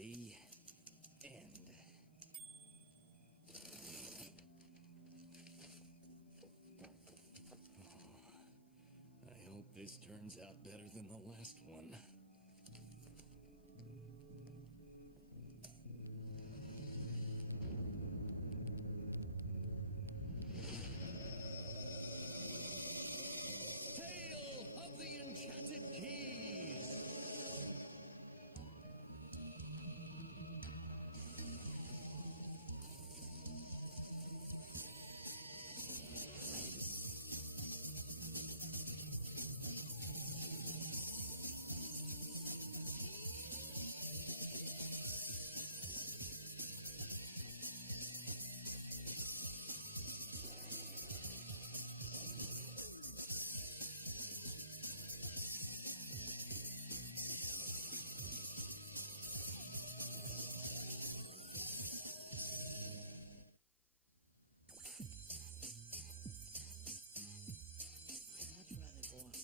The end. Oh, I hope this turns out better than the last one. Tale of the Enchanted Keys!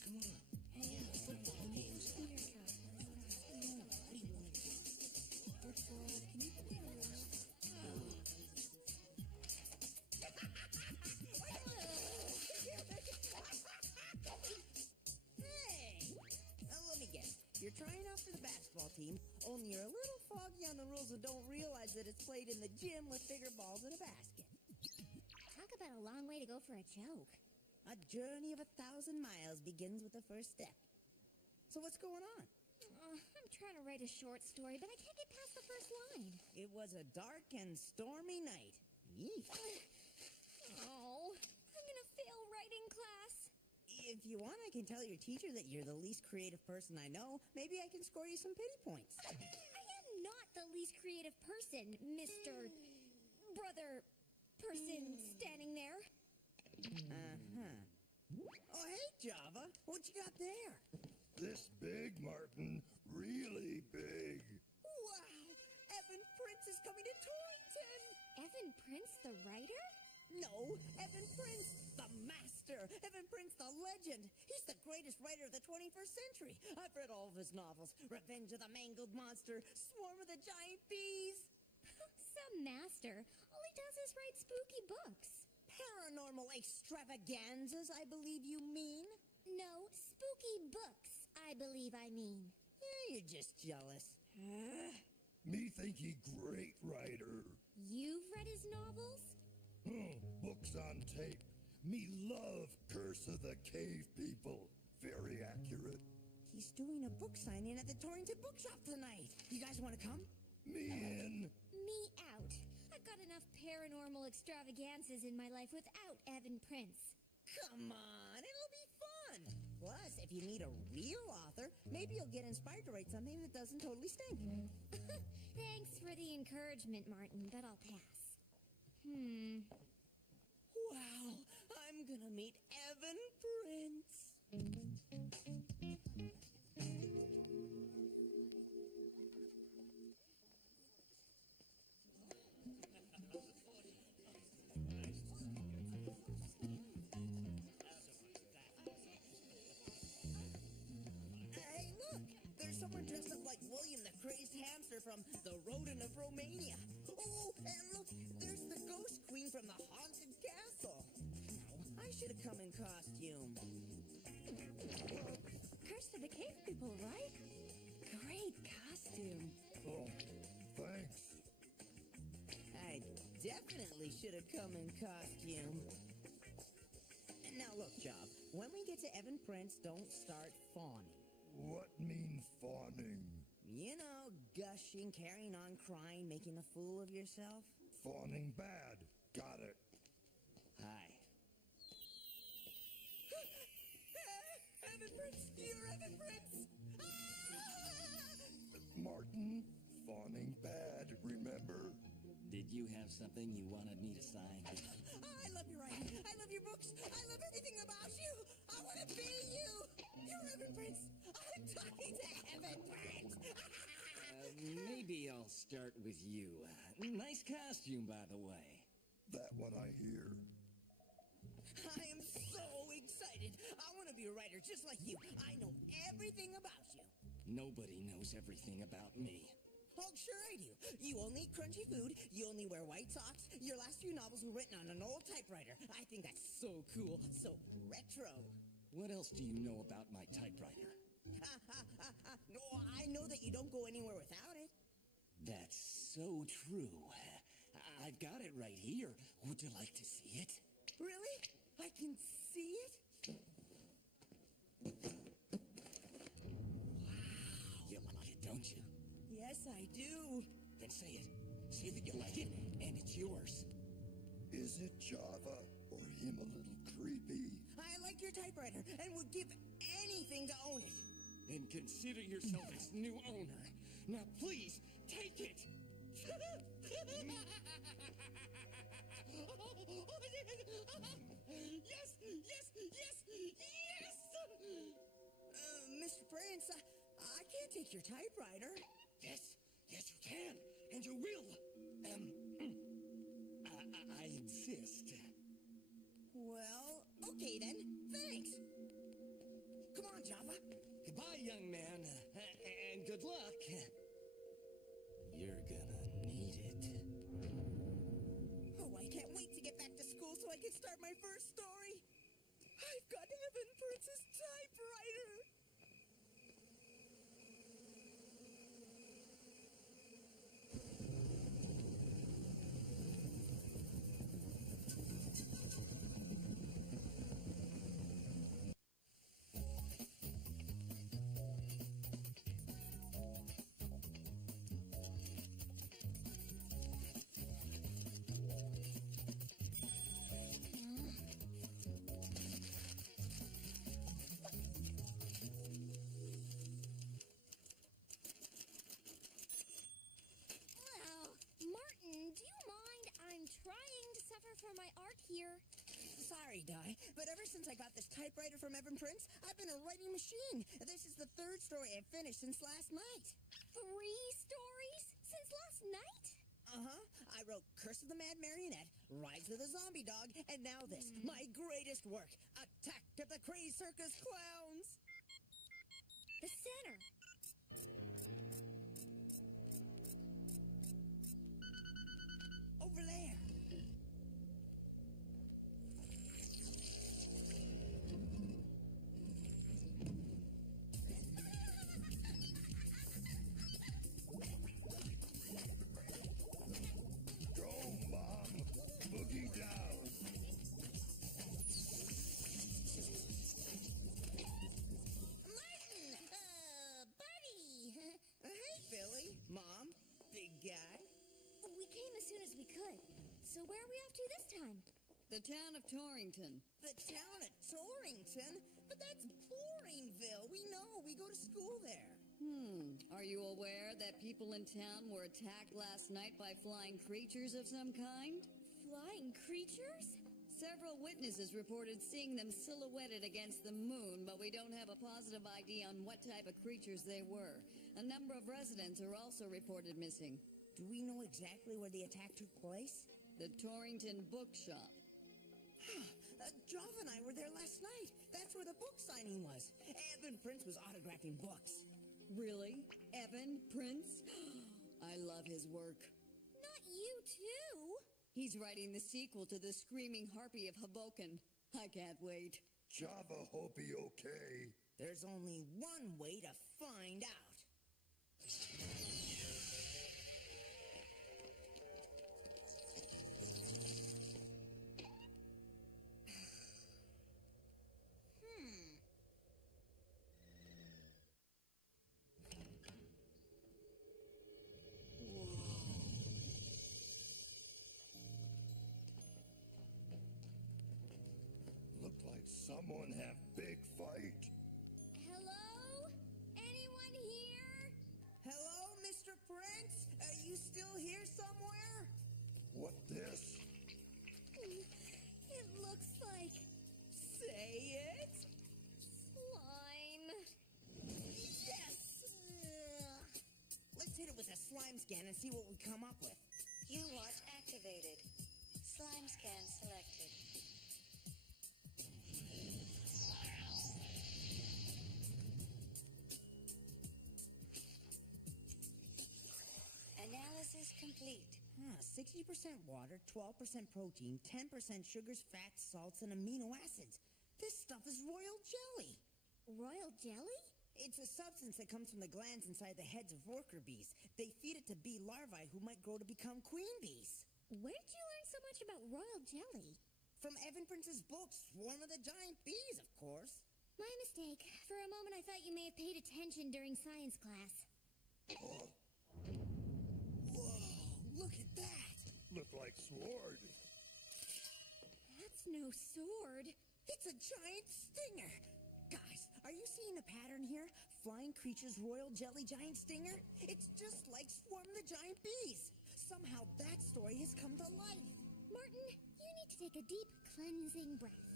Come on. Hey, football games. Come here, Cat. What do you want to do? Football, can you play around? Hey! Let me guess. You're trying out for the basketball team, only you're a little foggy on the rules and don't realize that it's played in the gym with bigger balls and a basket. Talk about a long way to go for a joke. A journey of 1,000 miles begins with the first step. So what's going on? I'm trying to write a short story, but I can't get past the first line. It was a dark and stormy night. Yeesh. Oh, I'm gonna fail writing class. If you want, I can tell your teacher that you're the least creative person I know. Maybe I can score you some pity points. I am not the least creative person, Mr. Brother person standing there. Oh, hey, Java. What you got there? This big, Martin. Really big. Wow! Evan Prince is coming to Torrington! Evan Prince, the writer? No, Evan Prince, the master. Evan Prince, the legend. He's the greatest writer of the 21st century. I've read all of his novels. Revenge of the Mangled Monster, Swarm of the Giant Bees. Some master. All he does is write spooky books. Paranormal extravaganzas, I believe you mean. No, spooky books, I believe I mean. Yeah, you're just jealous. Me think he great writer. You've read his novels? Books on tape. Me love Curse of the Cave People. Very accurate. He's doing a book signing at the Torrington Bookshop tonight. You guys want to come? Me in. Me out. I've got enough paranormal extravaganzas in my life without Evan Prince. Come on, it'll be fun. Plus, if you meet a real author, maybe you'll get inspired to write something that doesn't totally stink. Thanks for the encouragement, Martin, but I'll pass. Wow, I'm gonna meet Evan Prince. Hey, look! There's someone dressed up like William the Crazed Hamster from The Rodent of Romania. Oh, and look, there's the Ghost Queen from the Haunted Castle. I should have come in costume. Curse of the Cave People, right? Great costume. Oh, thanks. I definitely should have come in costume. Now look, Job, when we get to Evan Prince, don't start fawning. What mean fawning? You know, gushing, carrying on, crying, making a fool of yourself. Fawning bad. Got it. Hi. Evan Prince! You're Evan Prince! Martin, fawning bad, remember? Did you have something you wanted me to sign? I love your writing. I love your books. I love everything about you. I want to be you. You're Evan Prince. I'm talking to Evan Prince. Maybe I'll start with you. Nice costume, by the way. That what I hear. I am so excited. I want to be a writer just like you. I know everything about you. Nobody knows everything about me. Oh, sure I do. You only eat crunchy food, you only wear white socks, your last few novels were written on an old typewriter. I think that's so cool, so retro. What else do you know about my typewriter? No, I know that you don't go anywhere without it. That's so true. I've got it right here. Would you like to see it? Really? I can see it? You like it, don't you? Yes, I do. Then say it. Say that you like it, and it's yours. Is it Java or him a little creepy? I like your typewriter and would give anything to own it. Then consider yourself its new owner. Now please, take it! Yes! Yes! Yes! Yes! Mr. Prince, I can't take your typewriter. Yes! Yes, you can! And you will! I insist. Well, okay then. Thanks. Come on, Java. Goodbye, young man. And good luck. You're gonna need it. Oh, I can't wait to get back to school so I can start my first story. I've got Evan Prince's typewriter. Trying to suffer for my art here. Sorry, Di, but ever since I got this typewriter from Evan Prince, I've been a writing machine. This is the third story I've finished since last night. 3 stories? Since last night? Uh-huh. I wrote Curse of the Mad Marionette, Rise of the Zombie Dog, and now this, my greatest work, Attack of the Crazy Circus Clowns. The center. Over there. Go, Mom. Boogie down. Martin! Buddy! Hey, Billy. Mom. Big guy. We came as soon as we could. So where are we off to this time? The town of Torrington. The town of Torrington? But that's Boringville. We know. We go to school there. Are you aware that people in town were attacked last night by flying creatures of some kind? Flying creatures? Several witnesses reported seeing them silhouetted against the moon, but we don't have a positive idea on what type of creatures they were. A number of residents are also reported missing. Do we know exactly where the attack took place? The Torrington Bookshop. Java and I were there last night. That's where the book signing was. Evan Prince was autographing books. Really? Evan Prince? I love his work. Not you, too. He's writing the sequel to The Screaming Harpy of Hoboken. I can't wait. Java hope he okay. There's only one way to find out. Look like someone have big fight. Hello? Anyone here? Hello, Mr. Prince? Are you still here somewhere? What this? It looks like Say it. slime. Yes! Let's hit it with a slime scan and see what we come up with. U-Watch activated. Slime scan selected. is complete. 60% water, 12% protein, 10% sugars, fats, salts, and amino acids. This stuff is royal jelly. Royal jelly? It's a substance that comes from the glands inside the heads of worker bees. They feed it to bee larvae who might grow to become queen bees. Where did you learn so much about royal jelly? From Evan Prince's book, Swarm of the Giant Bees, of course. My mistake. For a moment I thought you may have paid attention during science class. Whoa, look at that! Look like sword. That's no sword. It's a giant stinger! Guys, are you seeing a pattern here? Flying Creature's Royal Jelly Giant Stinger? It's just like Swarm of the Giant Bees. Somehow that story has come to life. Martin, you need to take a deep, cleansing breath.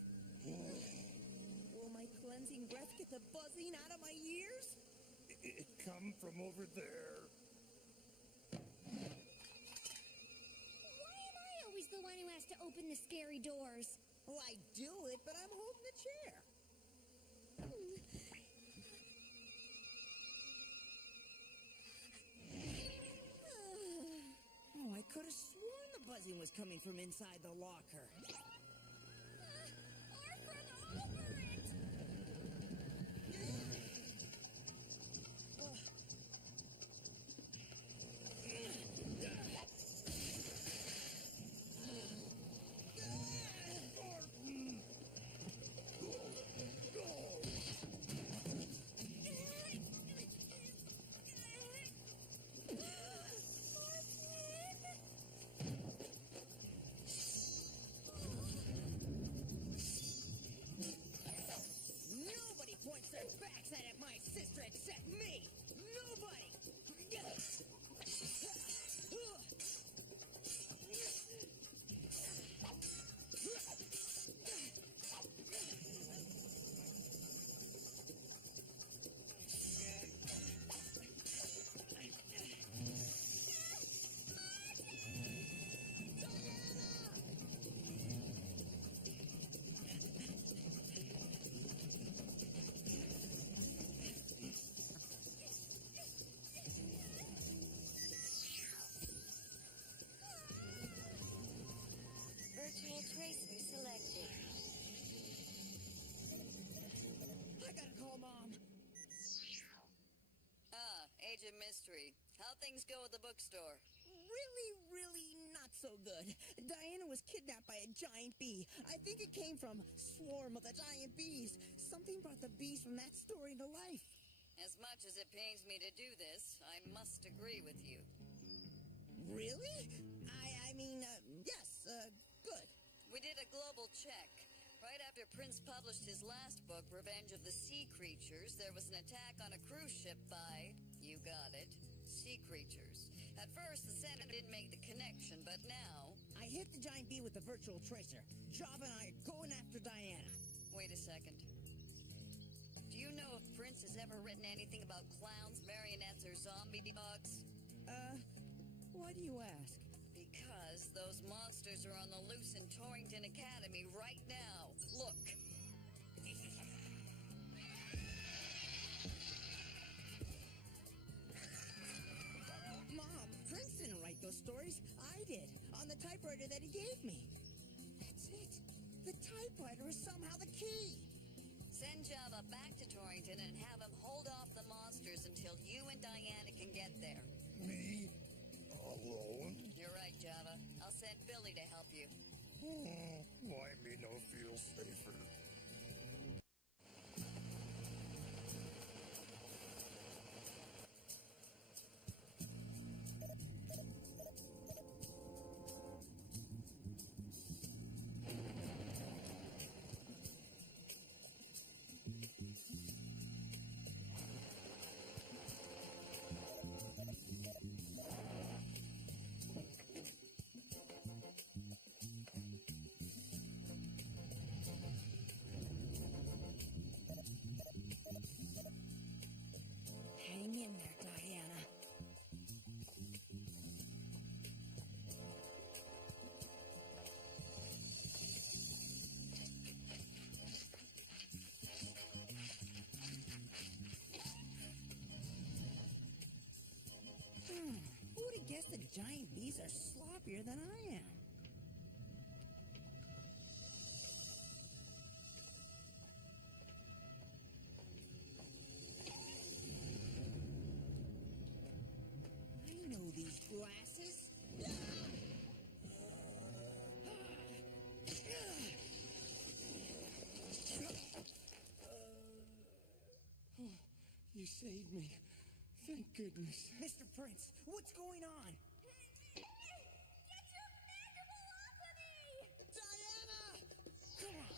Will my cleansing breath get the buzzing out of my ears? It come from over there. Why am I always the one who has to open the scary doors? Well, I do it, but I'm holding the chair. Oh, I could have sworn the buzzing was coming from inside the locker. Arthur, over it! Nobody points their backs at my sister except me! Nobody! Virtual tracer selected. I gotta call Mom. Agent Mystery. How things go at the bookstore? Really not so good. Diana was kidnapped by a giant bee. I think it came from Swarm of the Giant Bees. Something brought the bees from that story to life. As much as it pains me to do this, I must agree with you. Really? I mean, yes, good. We did a global check. Right after Prince published his last book, Revenge of the Sea Creatures, there was an attack on a cruise ship by, you got it, sea creatures. At first, the Senate didn't make the connection, but now... I hit the giant bee with the virtual tracer. Java and I are going after Diana. Wait a second. Do you know if Prince has ever written anything about clowns, marionettes, or zombie dogs? Why do you ask? Because those monsters are on the loose in Torrington Academy right now. Look. Mom, Prince didn't write those stories. I did, on the typewriter that he gave me. That's it. The typewriter is somehow the key. Send Java back to Torrington and have him hold off the monsters until you and Diana can get there. Me? Alone? You're right, Java. I'll send Billy to help you. Oh, why me no feel safer? guess the giant bees are sloppier than I am. I know these glasses. You saved me. Thank goodness. Mr. Prince, what's going on? Get your mandible off of me! Diana! Come on.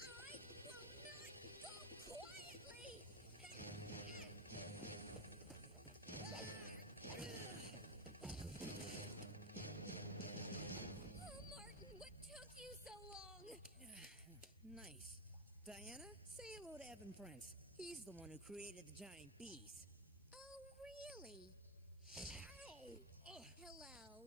I will not go quietly! Oh, Martin, what took you so long? Nice. Diana, say hello to Evan Prince. He's the one who created the giant bees. Oh, really? Ow! Hello.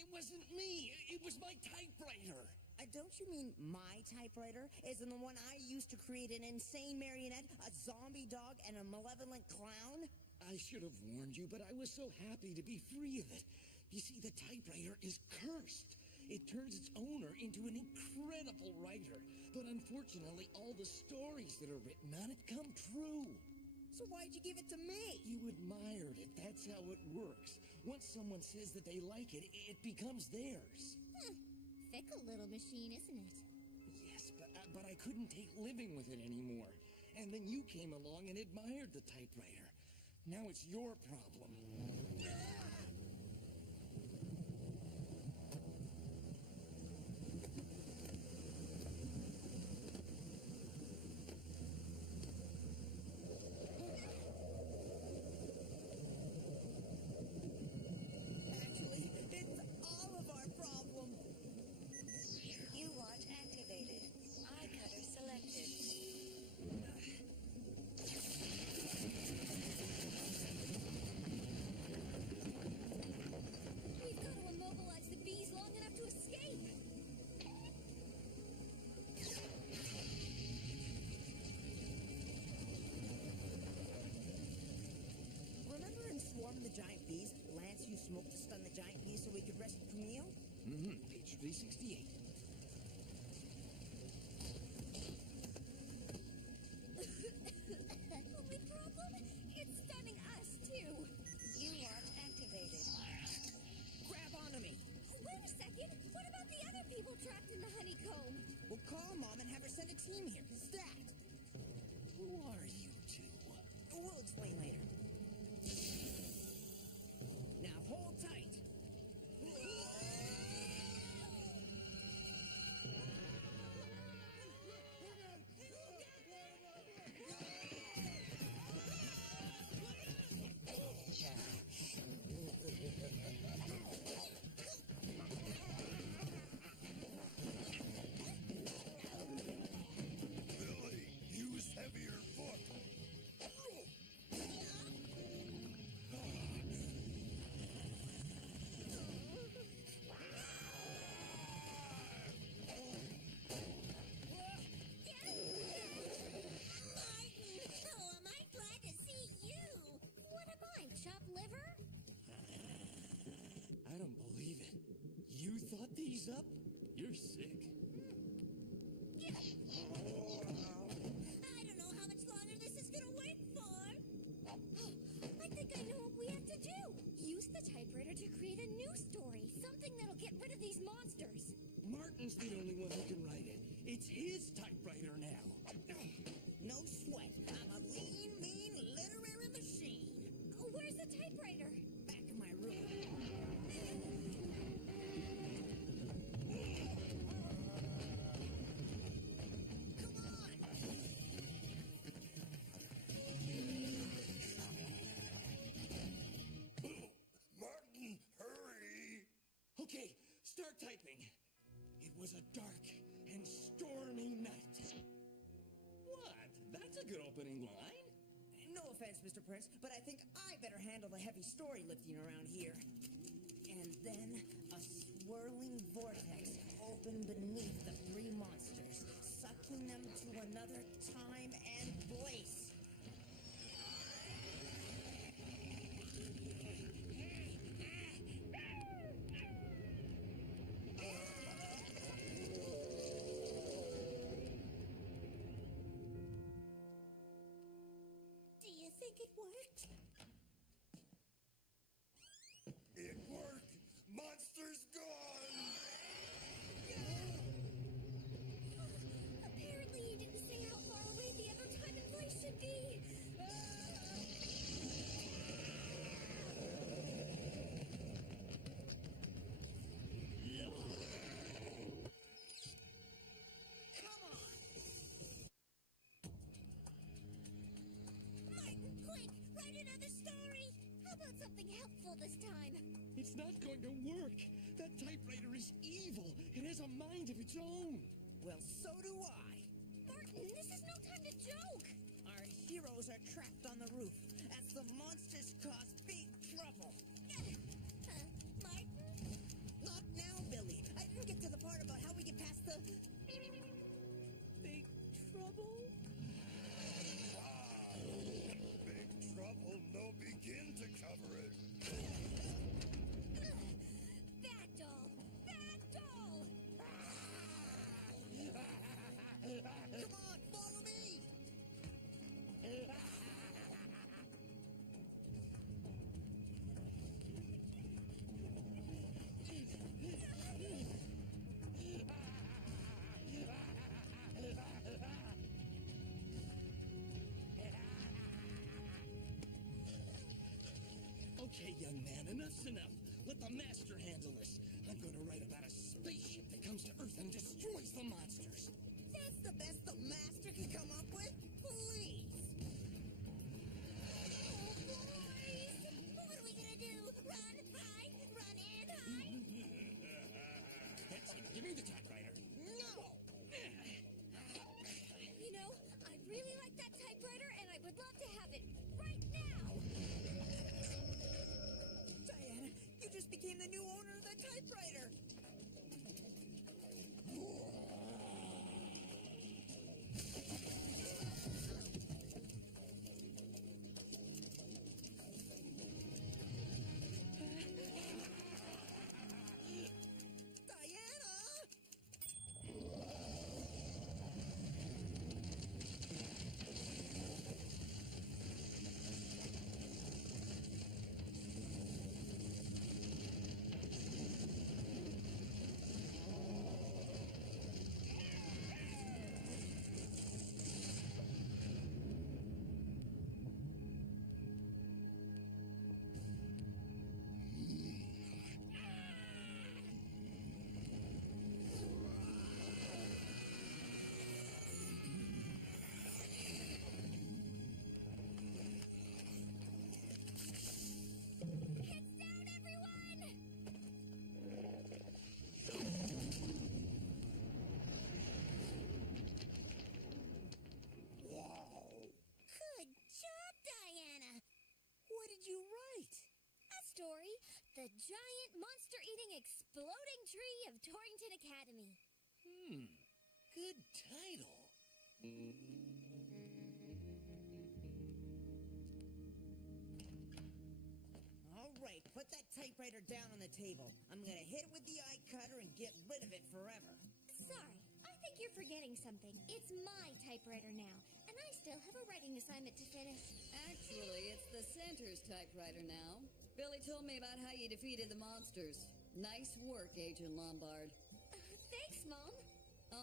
It wasn't me. It was my typewriter. Don't you mean my typewriter? Isn't the one I used to create an insane marionette, a zombie dog, and a malevolent clown? I should have warned you, but I was so happy to be free of it. You see, the typewriter is cursed. It turns its owner into an incredible writer. But unfortunately, all the stories that are written on it come true. So why'd you give it to me? You admired it. That's how it works. Once someone says that they like it, it becomes theirs. Fickle little machine, isn't it? Yes, but I couldn't take living with it anymore. And then you came along and admired the typewriter. Now it's your problem. Actually, it's all of our problem. You watch activated. Eye cutter selected. We've got to immobilize the bees long enough to escape. Remember in Swarm the Giant Bees, Lance used smoke to stun the giant bees so we could rescue Camille? Page 368. Only problem? It's stunning us, too. You watch activated. Grab onto me. Wait a second. What about the other people trapped in the honeycomb? We'll call Mom and have her send a team here. Stat! Who are you two? We'll explain later. Now hold tight. Billy, use heavier foot. Oh, am I glad to see you? What am I, chopped liver? I don't believe it. You thought these up? You're sick. I don't know how much longer this is gonna work for. I think I know what we have to do. Use the typewriter to create a new story. Something that'll get rid of these monsters. Martin's the only one who can write it. It's his typewriter now. No sweat. I'm a lean, mean literary machine. Where's the typewriter? Back in my room. Come on! Martin, hurry! Okay, start typing. It was a dark and stormy night. What? That's a good opening line. No offense, Mr. Prince, but I think I better handle the heavy story lifting around here. And then a swirling vortex opened beneath the three monsters, sucking them to another time and place. think it worked. It worked! Monster's gone! Apparently you didn't say how far away the other time and place should be. Come on! Martin, quick, write another story. How about something helpful this time? It's not going to work. That typewriter is evil. It has a mind of its own. Well, so do I. Martin, this is no time to joke. Our heroes are trapped on the roof as the monsters cause big trouble. Martin? Not now, Billy. I didn't get to the part about how we get past the... big trouble? Wow! Big trouble, no begin to cover it. That doll! That doll! Come on, follow me! Okay, young man, enough's enough. Let the master handle this. I'm going to write about a spaceship that comes to Earth and destroys the monsters. That's the best the master can come up with? Please! Oh, boys! What are we gonna do? Run, hide, run and hide? That's it. Give me the typewriter. No! You know, I really like that typewriter and I would love to have it right now! Diana, you just became the new owner of the typewriter! Diana! Heads down, everyone! Wow! Good job, Diana! What did you write? A story, The Giant Monster-Eating Exploding Tree of Torrington Academy. Good title. All right, put that typewriter down on the table. I'm gonna hit it with the eye cutter and get rid of it forever. Sorry, I think you're forgetting something. It's my typewriter now, and I still have a writing assignment to finish. Actually, it's the center's typewriter now. Billy told me about how you defeated the monsters. Nice work, Agent Lombard. Thanks, Mom.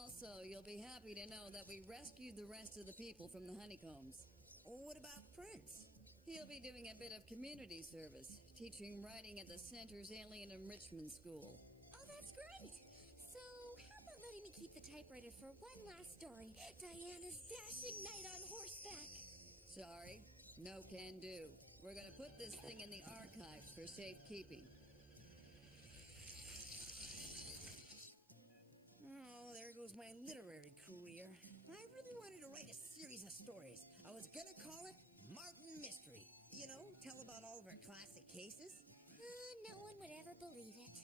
Also, you'll be happy to know that we rescued the rest of the people from the honeycombs. What about Prince? He'll be doing a bit of community service, teaching writing at the center's alien enrichment school. Oh, that's great. So, how about letting me keep the typewriter for one last story? Diana's dashing knight on horseback. Sorry, no can do. We're gonna put this thing in the archives for safekeeping. Oh, there goes my literary career. I really wanted to write a series of stories. I was gonna call it Martin Mystery. You know, tell about all of our classic cases. No one would ever believe it.